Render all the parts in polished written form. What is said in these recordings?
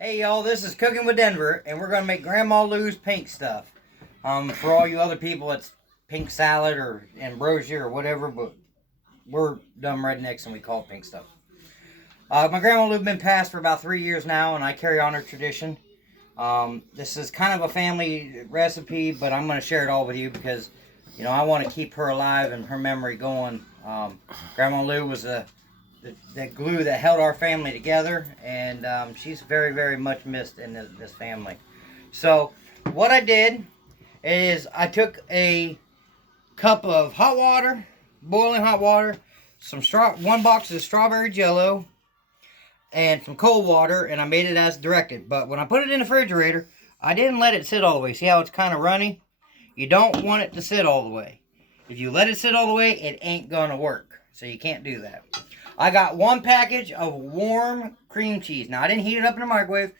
Hey y'all, this is Cooking with Denver, and we're gonna make Grandma Lou's pink stuff. For all you other people, it's pink salad or ambrosia or whatever, but we're dumb rednecks and we call it pink stuff. My Grandma Lou's been passed for about 3 years now, and I carry on her tradition. This is kind of a family recipe, but I'm gonna share it all with you because, I want to keep her alive and her memory going. Grandma Lou was that glue that held our family together, and she's very, very much missed in this family. So, what I did is I took a cup of hot water, boiling hot water, one box of strawberry jello, and some cold water, and I made it as directed. But when I put it in the refrigerator, I didn't let it sit all the way. See how it's kind of runny? You don't want it to sit all the way. If you let it sit all the way, it ain't gonna work. So you can't do that. I got one package of warm cream cheese. Now, I didn't heat it up in the microwave.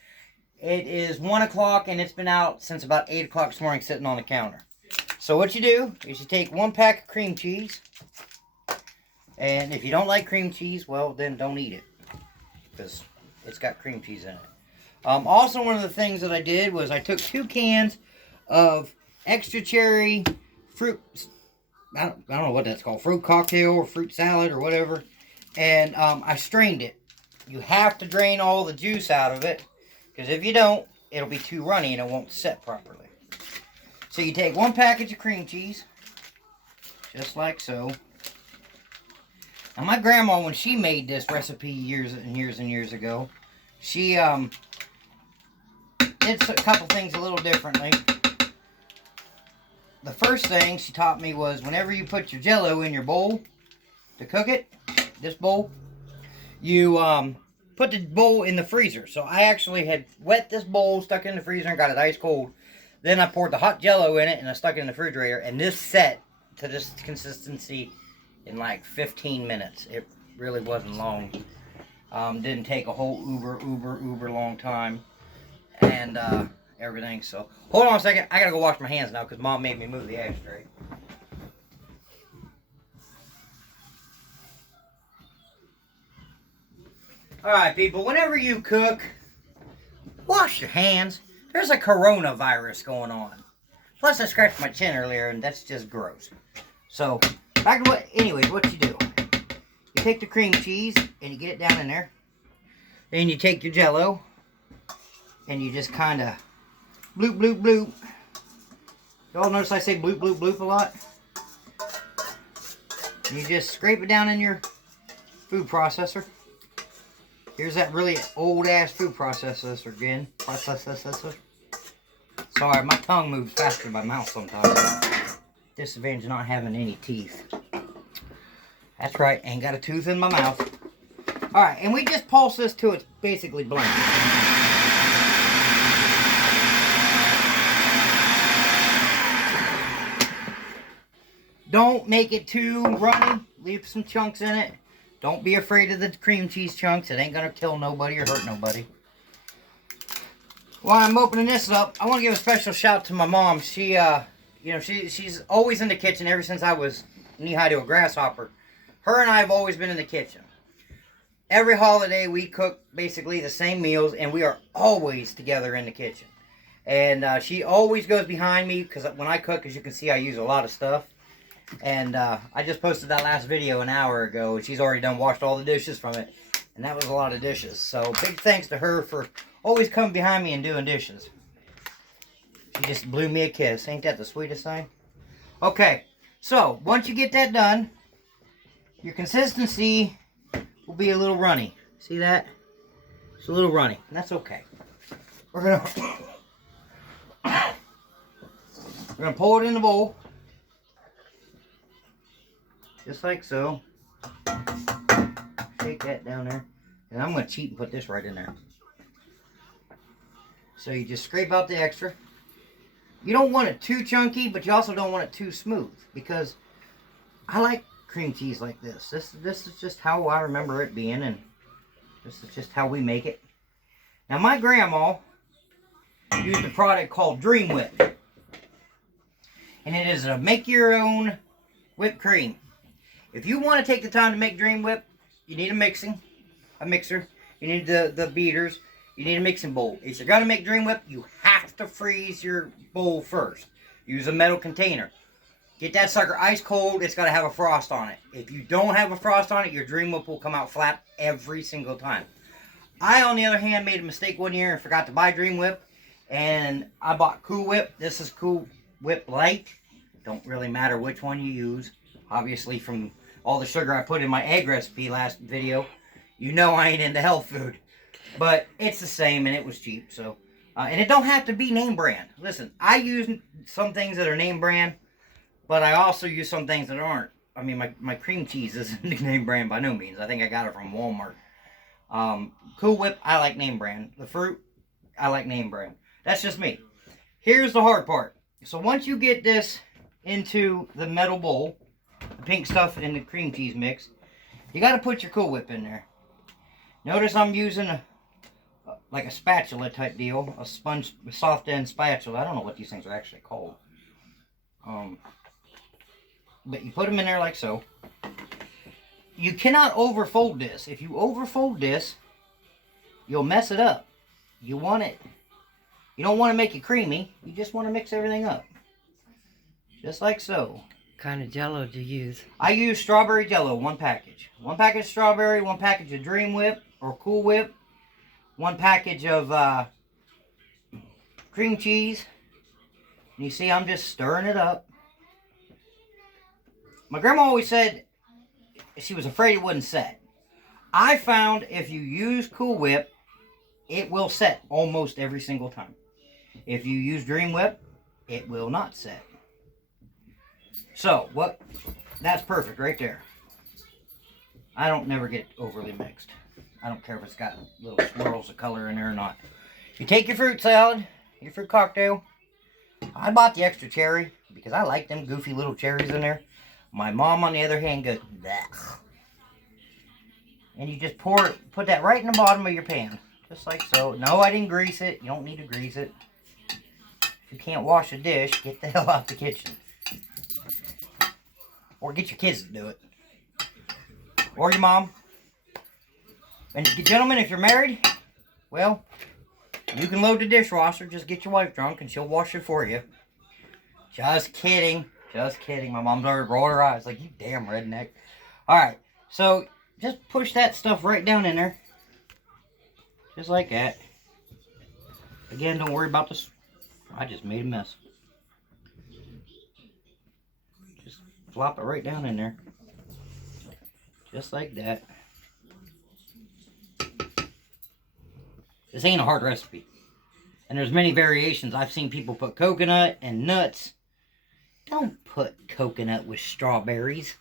It is 1 o'clock, and it's been out since about 8 o'clock this morning sitting on the counter. So what you do is you take one pack of cream cheese. And if you don't like cream cheese, well, then don't eat it, because it's got cream cheese in it. Also, one of the things that I did was I took 2 cans of extra cherry fruit. I don't know what that's called. Fruit cocktail or fruit salad or whatever. And I strained it. You have to drain all the juice out of it, because if you don't, it'll be too runny and it won't set properly. So you take one package of cream cheese, just like so. Now, my grandma, when she made this recipe years and years and years ago, she did a couple things a little differently. The first thing she taught me was whenever you put your jello in your bowl to cook it, this bowl, you put the bowl in the freezer. So I actually had wet this bowl, stuck it in the freezer, and got it ice cold. Then I poured the hot jello in it, and I stuck it in the refrigerator, and this set to this consistency in like 15 minutes. It really wasn't long. Didn't take a whole uber long time, and everything. So hold on a second, I gotta go wash my hands now because Mom made me move the ashtray. Alright, people, whenever you cook, wash your hands. There's a coronavirus going on. Plus, I scratched my chin earlier, and that's just gross. So, back to what you do. You take the cream cheese, and you get it down in there. Then you take your jello, and you just kind of bloop, bloop, bloop. Y'all notice I say bloop, bloop, bloop a lot? And you just scrape it down in your food processor. Here's that really old-ass food processor again. Sorry, my tongue moves faster than my mouth sometimes. Disadvantage of not having any teeth. That's right, ain't got a tooth in my mouth. Alright, and we just pulse this till it's basically blank. Don't make it too runny. Leave some chunks in it. Don't be afraid of the cream cheese chunks. It ain't gonna kill nobody or hurt nobody. While I'm opening this up, I want to give a special shout to my mom. She, she's always in the kitchen ever since I was knee-high to a grasshopper. Her and I have always been in the kitchen. Every holiday, we cook basically the same meals, and we are always together in the kitchen. And she always goes behind me, because when I cook, as you can see, I use a lot of stuff. And I just posted that last video an hour ago, and she's already washed all the dishes from it. And that was a lot of dishes. So big thanks to her for always coming behind me and doing dishes. She just blew me a kiss. Ain't that the sweetest thing? Okay, so once you get that done, your consistency will be a little runny. See that? It's a little runny, and that's okay. We're gonna pour it in the bowl. Just like so. Shake that down there. And I'm going to cheat and put this right in there. So you just scrape out the extra. You don't want it too chunky, but you also don't want it too smooth. Because I like cream cheese like this. This is just how I remember it being. And this is just how we make it. Now my grandma used a product called Dream Whip. And it is a make your own whipped cream. If you want to take the time to make Dream Whip, you need a mixer. You need the beaters. you need a mixing bowl. If you're going to make Dream Whip, you have to freeze your bowl first. Use a metal container. Get that sucker ice cold. It's got to have a frost on it. If you don't have a frost on it, your Dream Whip will come out flat every single time. I, on the other hand, made a mistake one year and forgot to buy Dream Whip. And I bought Cool Whip. This is Cool Whip Light. Don't really matter which one you use. Obviously, from all the sugar I put in my egg recipe last video, you know I ain't into health food. But it's the same, and it was cheap. So, and it don't have to be name brand. Listen, I use some things that are name brand, but I also use some things that aren't. I mean, my cream cheese isn't name brand by no means. I think I got it from Walmart. Cool Whip, I like name brand. The fruit, I like name brand. That's just me. Here's the hard part. So once you get this into the metal bowl, the pink stuff in the cream cheese mix, you got to put your Cool Whip in there. Notice I'm using like a spatula type deal, a sponge, soft end spatula. I don't know what these things are actually called. But you put them in there like so. You cannot overfold this. If you overfold this, you'll mess it up. You want it. You don't want to make it creamy. You just want to mix everything up. Just like so. What kind of Jello do you use? I use strawberry Jello, 1 package. 1 package of strawberry, 1 package of Dream Whip or Cool Whip, 1 package of cream cheese. And you see I'm just stirring it up. My grandma always said she was afraid it wouldn't set. I found if you use Cool Whip, it will set almost every single time. If you use Dream Whip, it will not set. So, that's perfect right there. I don't never get overly mixed. I don't care if it's got little swirls of color in there or not. You take your fruit salad, your fruit cocktail. I bought the extra cherry because I like them goofy little cherries in there. My mom, on the other hand, goes, bleh. And you just put that right in the bottom of your pan. Just like so. No, I didn't grease it. You don't need to grease it. If you can't wash a dish, get the hell out the kitchen. Or get your kids to do it. Or your mom. And gentlemen, if you're married, well, you can load the dishwasher. Just get your wife drunk and she'll wash it for you. Just kidding. Just kidding. My mom's already rolled her eyes like, you damn redneck. Alright, so just push that stuff right down in there. Just like that. Again, don't worry about this. I just made a mess. Just flop it right down in there. Just like that. This ain't a hard recipe. And there's many variations. I've seen people put coconut and nuts. Don't put coconut with strawberries.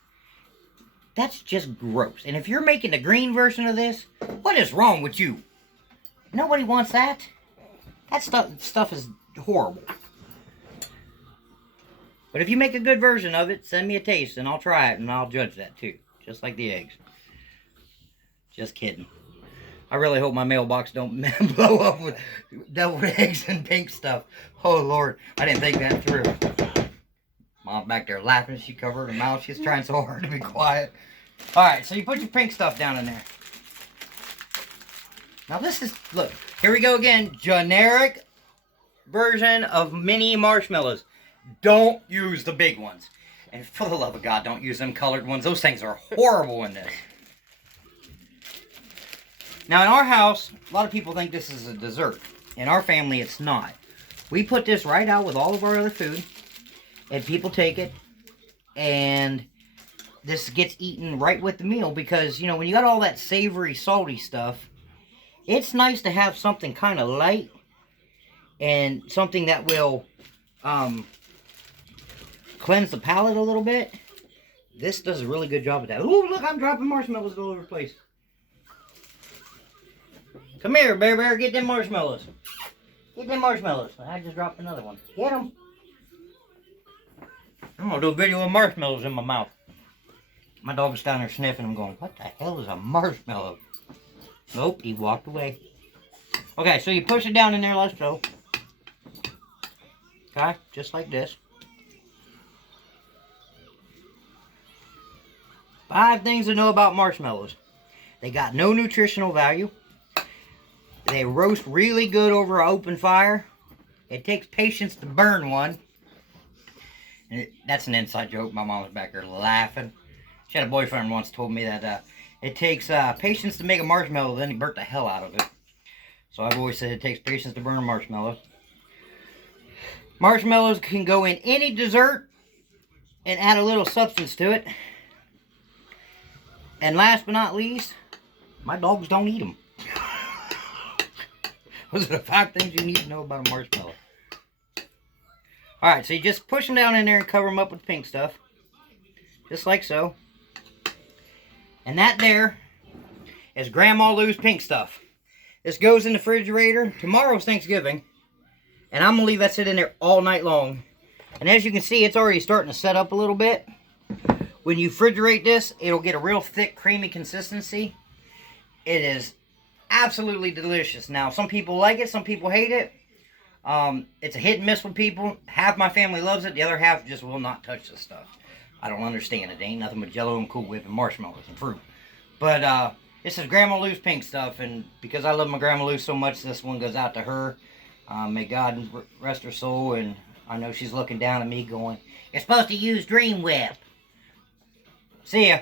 That's just gross. And if you're making the green version of this, what is wrong with you? Nobody wants that. That stuff is horrible. But if you make a good version of it, send me a taste and I'll try it and I'll judge that too. Just like the eggs. Just kidding. I really hope my mailbox don't blow up with deviled eggs and pink stuff. Oh Lord, I didn't think that through. Mom back there laughing. She covered her mouth. She's trying so hard to be quiet. Alright, so you put your pink stuff down in there. Now this is, look, here we go again. Generic version of mini marshmallows. Don't use the big ones. And for the love of God, don't use them colored ones. Those things are horrible in this. Now in our house, a lot of people think this is a dessert. In our family, it's not. We put this right out with all of our other food. And people take it. And this gets eaten right with the meal. Because, you know, when you got all that savory, salty stuff, it's nice to have something kind of light. And something that will cleanse the palate a little bit. This does a really good job of that. Ooh, look, I'm dropping marshmallows all over the place. Come here, Bear Bear, get them marshmallows. Get them marshmallows. I just dropped another one. Get them. I'm going to do a video of marshmallows in my mouth. My dog's down there sniffing. I'm going, what the hell is a marshmallow? Nope, he walked away. Okay, so you push it down in there like so. Okay, just like this. 5 things to know about marshmallows. They got no nutritional value. They roast really good over an open fire. It takes patience to burn one. And that's an inside joke. My mom was back there laughing. She had a boyfriend once told me that it takes patience to make a marshmallow, then he burnt the hell out of it. So I've always said it takes patience to burn a marshmallow. Marshmallows can go in any dessert and add a little substance to it. And last but not least, my dogs don't eat them. Those are the 5 things you need to know about a marshmallow. Alright, so you just push them down in there and cover them up with pink stuff. Just like so. And that there is Grandma Lou's pink stuff. This goes in the refrigerator. Tomorrow's Thanksgiving. And I'm going to leave that sit in there all night long. And as you can see, it's already starting to set up a little bit. When you refrigerate this, it'll get a real thick, creamy consistency. It is absolutely delicious. Now, some people like it, some people hate it. It's a hit and miss with people. Half my family loves it, the other half just will not touch this stuff. I don't understand it. It ain't nothing but Jello and Cool Whip and marshmallows and fruit. But this is Grandma Lou's pink stuff, and because I love my Grandma Lou so much, this one goes out to her. May God rest her soul, and I know she's looking down at me going, "You're supposed to use Dream Whip." See ya.